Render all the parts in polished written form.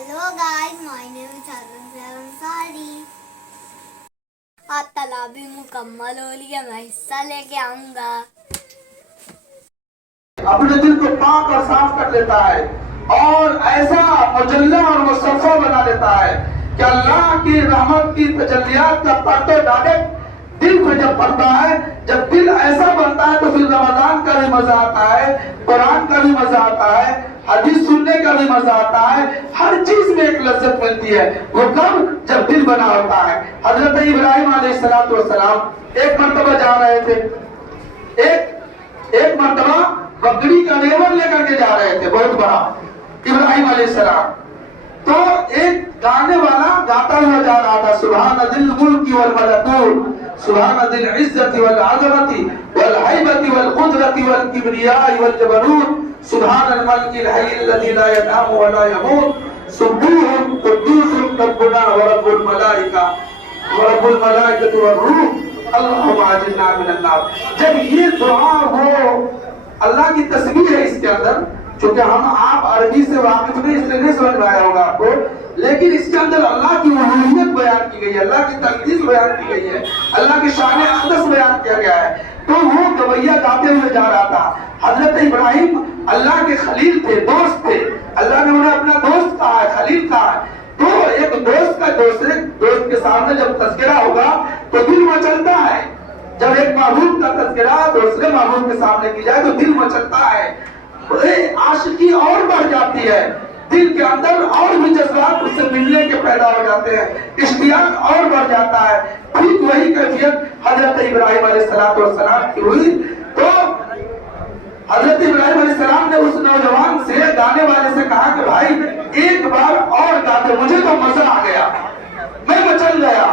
Hello guys, my name is Arun Ansari. आज तालाबी मुकम्मल हो लिया, मैं हिस्सा लेके आऊंगा। अपने दिल को पाक और साफ कर लेता है और ऐसा मुजल्ला और मुसफ़ा बना लेता है कि अल्लाह की रहमत की तजल्लियात का पर्दो डायरेक्ट दिल पे जब पड़ता है, जब दिल ऐसा बनता है तो फिर रमजान का भी मजा आता है, कुरान का भी मजा आता है, हदीस सुनने का भी मजा आता है, हर चीज में एक लज्जत मिलती है। वो कब? जब दिल बना होता है। हजरत इब्राहिम अलैहिस्सलाम एक मर्तबा जा रहे थे, एक मर्तबा बकरी का रेवड़ लेकर के जा रहे थे, बहुत बड़ा, इब्राहिम अलैहिस्सलाम। तो एक गाने वाला गाता हुआ जा रहा था, सुभान दिल मुल्की वल मलकूत, सुभान दिल इज्जति वल अज़मति वल हैबति वल कुदरति वल किब्रियाइ वल जबरूत, सुभान अल मलिकिल हय्यिल लज़ी ला यनामु व ला यमूत, सुब्बूहुन कुद्दूसुन रब्बुना व रब्बुल मलाइकति वर रूह, अल्लाहुम्मा अजिरना मिनन नार। जब ये दुआ हो, अल्लाह की तस्बीह है इसके अंदर, क्योंकि आप अरबी से वाकिफ नहीं, इसलिए नहीं समझ में आया होगा आपको, लेकिन इसके अंदर अल्लाह की उलूहियत बयान की गई है, अल्लाह की तकदीस बयान की गई है, अल्लाह की शान अक़दस बयान किया गया है। तो वो गवैया गाते हुए जा रहा था। हजरत इब्राहिम अल्लाह के खलील थे, दोस्त थे, अल्लाह ने उन्हें अपना दोस्त कहा है, खलील कहा है। तो एक दोस्त का दूसरे दोस्त के सामने जब तज़किरा होगा तो दिल मचलता है। जब एक महबूब का तज़किरा दूसरे महबूब के सामने की जाए तो दिल मचलता है, आशिकी और बढ़ जाती है, दिल के अंदर और भी जज्बात उससे मिलने के पैदा हो जाते हैं, इश्तियाक और बढ़ जाता है। ठीक वही कैफियत हजरत इब्राहिम अलैहिस्सलाम की हुई। तो हजरत इब्राहिम अलैहिस्सलाम ने उस नौजवान से, गाने वाले से कहा कि भाई एक बार और गा दे, मुझे तो मजा आ गया, मैं मचल गया,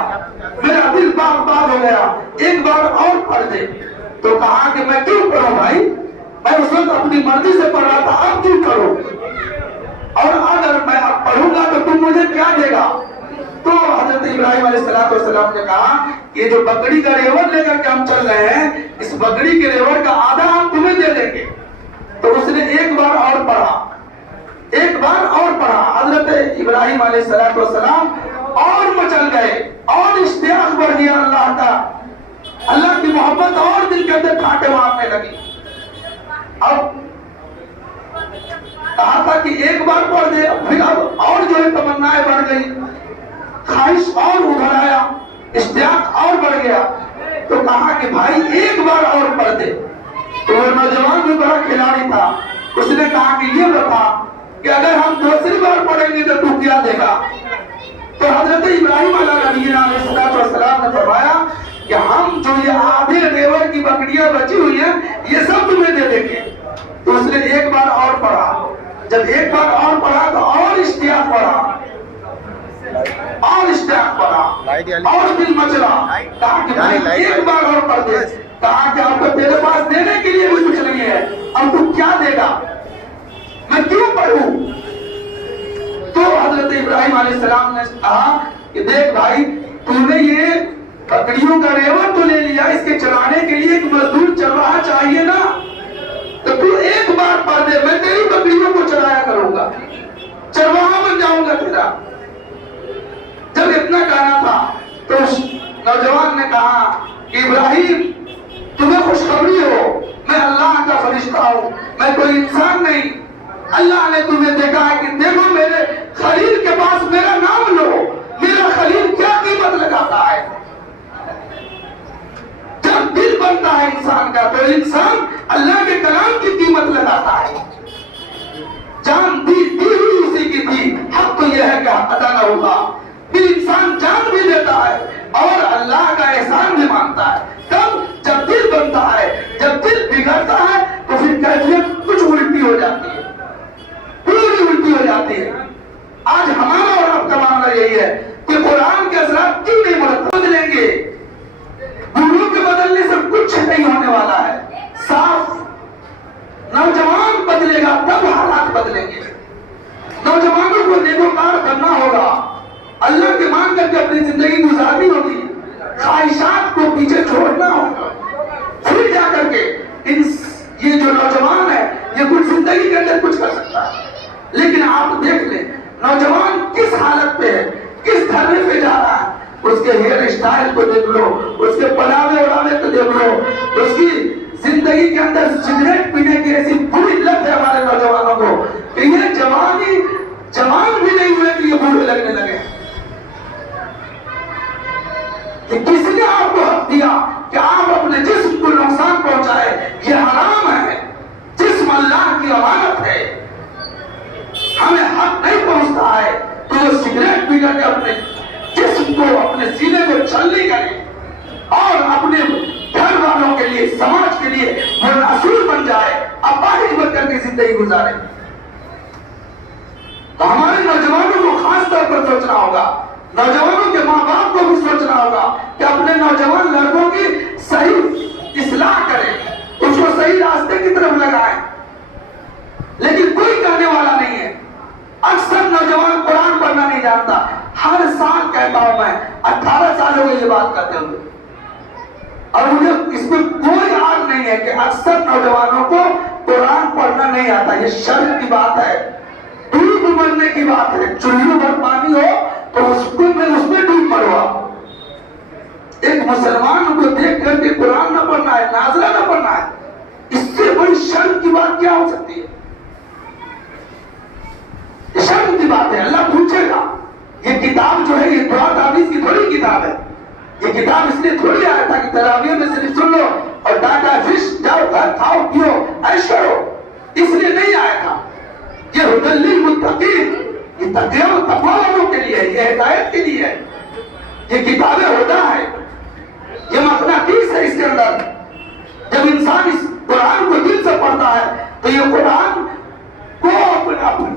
मेरा दिल बाग बाग हो गया, एक बार और पढ़ दे। तो कहा कि मैं क्यों पढ़ूं भाई, मैं उस वक्त अपनी मर्जी से पढ़ रहा था, अब क्यों करो, और अगर मैं अब पढ़ूंगा तो तुम मुझे क्या देगा। तो हजरत इब्राहिम अलैहिस्सलाम ने कहा, ये जो बकरी का रेवड़ लेकर के हम चल रहे हैं, इस बकरी के रेवड़ का आधा हम तुम्हें दे देंगे। तो उसने एक बार और पढ़ा, एक बार और पढ़ा। हजरत इब्राहिम अलैहिस्सलाम और मचल गए, और इश्तियाक बढ़ गया अल्लाह का, अल्लाह की मोहब्बत और दिल के अंदर कांटे मारने लगी। अब कहा था कि एक बार पढ़ दे, फिर अब और जो है तमन्नाएं बढ़ गई, ख्वाहिश और उभर आया, इश्तियाक और बढ़ गया। तो कहा कि भाई एक बार और पढ़ दे। तो वो नौजवान भी बड़ा खिलाड़ी था, उसने कहा कि ये बता कि अगर हम दूसरी बार पढ़ेंगे तो तू क्या देगा। तो हजरत इब्राहिम अलैहिस्सलाम ने फरमाया कि हम जो ये आधे रेवड़ की बकरियां बची हुई हैं, ये सब तुम्हें दे देंगे। तो उसने एक बार और पढ़ा, जब एक बार और पढ़ा तो और इश्तियाक पढ़ा, और इश्तियाक पढ़ा, और दिल मचला। कहा कि भाई एक बार और पढ़ दे। कहा कि अब तो तेरे पास देने के लिए भी कुछ नहीं है, अब तू क्या देगा, मैं क्यों पढ़ूं। तो हजरत इब्राहिम अलैहिस्सलाम ने कहा कि देख भाई, तूने ये बकरियों का रेवड़ तो ले लिया, इसके चलाने के लिए एक मजदूर चरवाहा चाहिए ना, तो तू एक बार पढ़ दे, मैं तेरी बकरियों को चलाया करूंगा, चरवाहा बन जाऊंगा तेरा। जब इतना कहना था तो नौजवान ने कहा कि इब्राहिम, तुम्हें खुशखबरी हो, मैं अल्लाह का फरिश्ता हूं, मैं कोई इंसान नहीं। अल्लाह ने तुम्हें देखा है कि देखो मेरे खलील के पास मेरा नाम लो, मेरा खलील क्या कीमत लगाता है। जब दिल बनता है इंसान का तो इंसान अल्लाह के कलाम की कीमत लगाता है। जान दी हुई उसी की थी, हक तो यह है कि अदा न होगा। फिर इंसान जान भी देता है और अल्लाह का एहसान भी मानता है। तब जब दिल बनता है, जब दिल बिगड़ता है तो फिर कैफियत कुछ उल्टी हो जाती है, पूरी उल्टी हो जाती है। आज हमारा और आपका मामला यही है कि कुरान के असरात क्यों नहीं बदलेंगे। गुरु के बदलने से कुछ नहीं होने वाला है, साफ नौजवान बदलेगा तब हालात बदलेंगे। नौजवानों को नेकोकार करना होगा, अल्लाह के मान करके अपनी जिंदगी गुजारनी होगी, ख्वाहिशात को पीछे छोड़ना होगा, फिर जाकर के ये जो नौजवान है ये कुछ जिंदगी के अंदर कुछ कर सकता है। लेकिन आप देख लें, नौजवान घोड़े पे जा रहा है, उसके हेयर स्टाइल को देख लो, उसके पहनावे ओढ़ावे को देख लो, उसकी जिंदगी के अंदर सिगरेट पीने की ऐसी बुरी लत है हमारे नौजवानों को कि ये जवान भी नहीं हुए कि ये बूढ़े लगने लगे। कि किसने आपको हक दिया कि आप अपने जिस्म को नुकसान पहुंचाए? ये हराम है, जिस्म अल्लाह की अमानत है, हमें हक नहीं पहुंचता है तो वो सिगरेट पी करके अपने जिस्म को, अपने सीने को छलनी करे और अपने घर वालों के लिए, समाज के लिए वो नासूर बन जाए, अपाहिज बन करके जिंदगी गुजारे। तो हमारे नौजवानों को खास तौर पर सोचना होगा, नौजवानों के माँ बाप को भी सोचना होगा कि अपने नौजवान लड़कों की सही इस्लाह करें, उसको सही रास्ते की तरफ लगाएं। लेकिन कोई कहने वाला नहीं है। अक्सर नौजवान कुरान पढ़ना नहीं जानता। हर साल कहता हूं मैं, 18 साल हो गए ये बात करते हुए, और मुझे इसमें कोई आग नहीं है कि अक्सर नौजवानों को कुरान पढ़ना नहीं आता। ये शर्म की बात है, डूब मरने की बात है। चुल्लू भर पानी हो तो उसमें डूब मरो। एक मुसलमान को देख करके कुरान न पढ़ना है, नाज़िला न पढ़ना है, इससे बड़ी शर्म की बात क्या हो सकती है? शर्म की बात है, अल्लाह पूछेगा। ये किताब जो है ये दुआ ताबीज़ की थोड़ी किताब है। ये किताब इसलिए थोड़ी आया था कि तरावियों में सिर्फ सुन लो और डाटा फिश जाओ, घर खाओ पियो ऐश करो, इसलिए नहीं आया था। ये हुदल लिल मुत्तकीन, ये तकवा वालों के लिए है, ये हिदायत के लिए है। ये किताबें हुदा है, ये मक़नातीस है। इसके अंदर जब इंसान इस कुरान को दिल से पढ़ता है तो ये कुरान को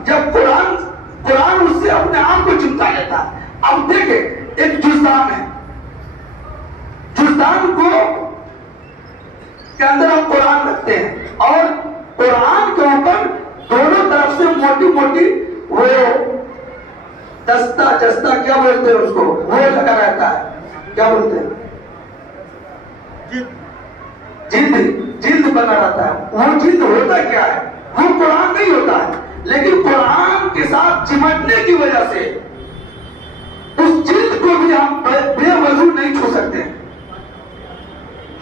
जब कुरान उससे अपने आप को चिपका लेता है। अब देखे, एक जुज़दान है, जुज़दान को के अंदर हम कुरान रखते हैं और कुरान के ऊपर दोनों तरफ से मोटी मोटी वो दस्ता जस्ता क्या बोलते हैं उसको, वो लगा रहता है, क्या बोलते हैं, जिल्द बना रहता है। वो जिल्द होता क्या है? वो कुरान नहीं होता है, लेकिन कुरान के साथ चिमटने की वजह से उस जिल्द को भी हम बेवजू नहीं छू सकते।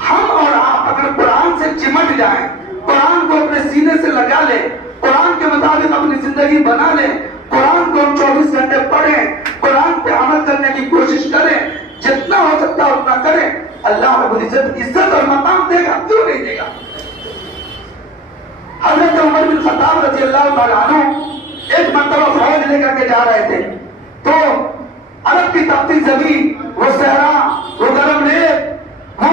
हम और आप अगर कुरान से चिमट जाएं, कुरान को अपने सीने से लगा ले, कुरान के मुताबिक अपनी जिंदगी बना ले, कुरान को हम 24 घंटे पढ़ें, कुरान पे अमल करने की कोशिश करें, जितना हो सकता है उतना करें, अल्लाह रब्बुल इज्जत और मकाम देगा, क्यों नहीं देगा? हज़रत उमर बिन खत्ताब रज़ियल्लाहु ताला अन्हु एक मर्तबा फौज लेकर के जा रहे थे, तो अरब की तपती जमीन, वो सहरा, वो गर्म रेत, वो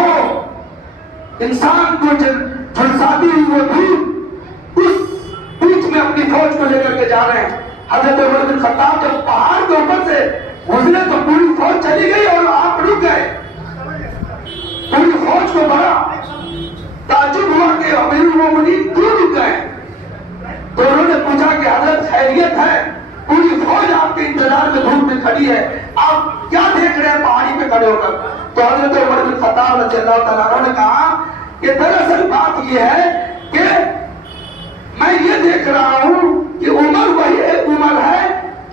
इंसान को झुलसाती हुई वो धूप, उस बीच में अपनी फौज को लेकर के जा रहे हैं। हज़रत उमर बिन खत्ताब जब पहाड़ के ऊपर से गुजरे तो पूरी फौज चली गई और आप रुक गए। पूरी फौज को बड़ा ताज्जुब हुआ कि अमीरुल मोमिनीन क्यों रुक गए? तो उन्होंने पूछा कि हज़रत खैरियत है, पूरी फौज आपके इंतजार में धूप में खड़ी है, आप क्या देख रहे हैं पहाड़ी पे खड़े होकर? तो हज़रत उमर बिन खत्ताब रज़ियल्लाहु ताला अन्हु ने कहा कि दरअसल बात यह है कि मैं ये देख रहा हूं कि उमर वही एक उमर है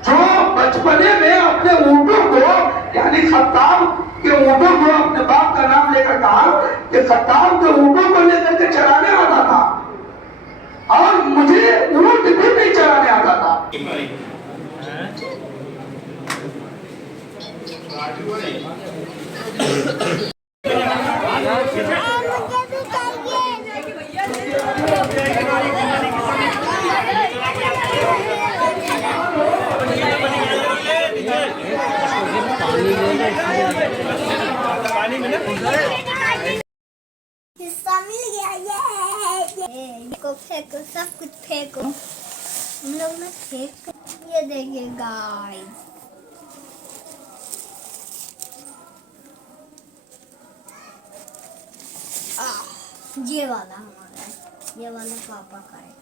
जो बचपने में अपने ऊँटों को, यानी खत्ताब के ऊँटों को, अपने बाप का नाम लेकर कहा कि खत्ताब के ऊँटों को लेकर के चराने आता था और मुझे ऊँट भी नहीं चराने आता था। हिस्सा मिल गया, ये को फेंको, सब कुछ फेंको। हम लोग ने फेंक, ये देखिए गाइस, ये वाला हमारा है, ये वाला पापा का है।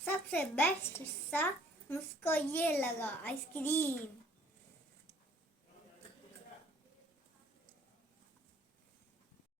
सबसे बेस्ट हिस्सा मुझको ये लगा, आइसक्रीम।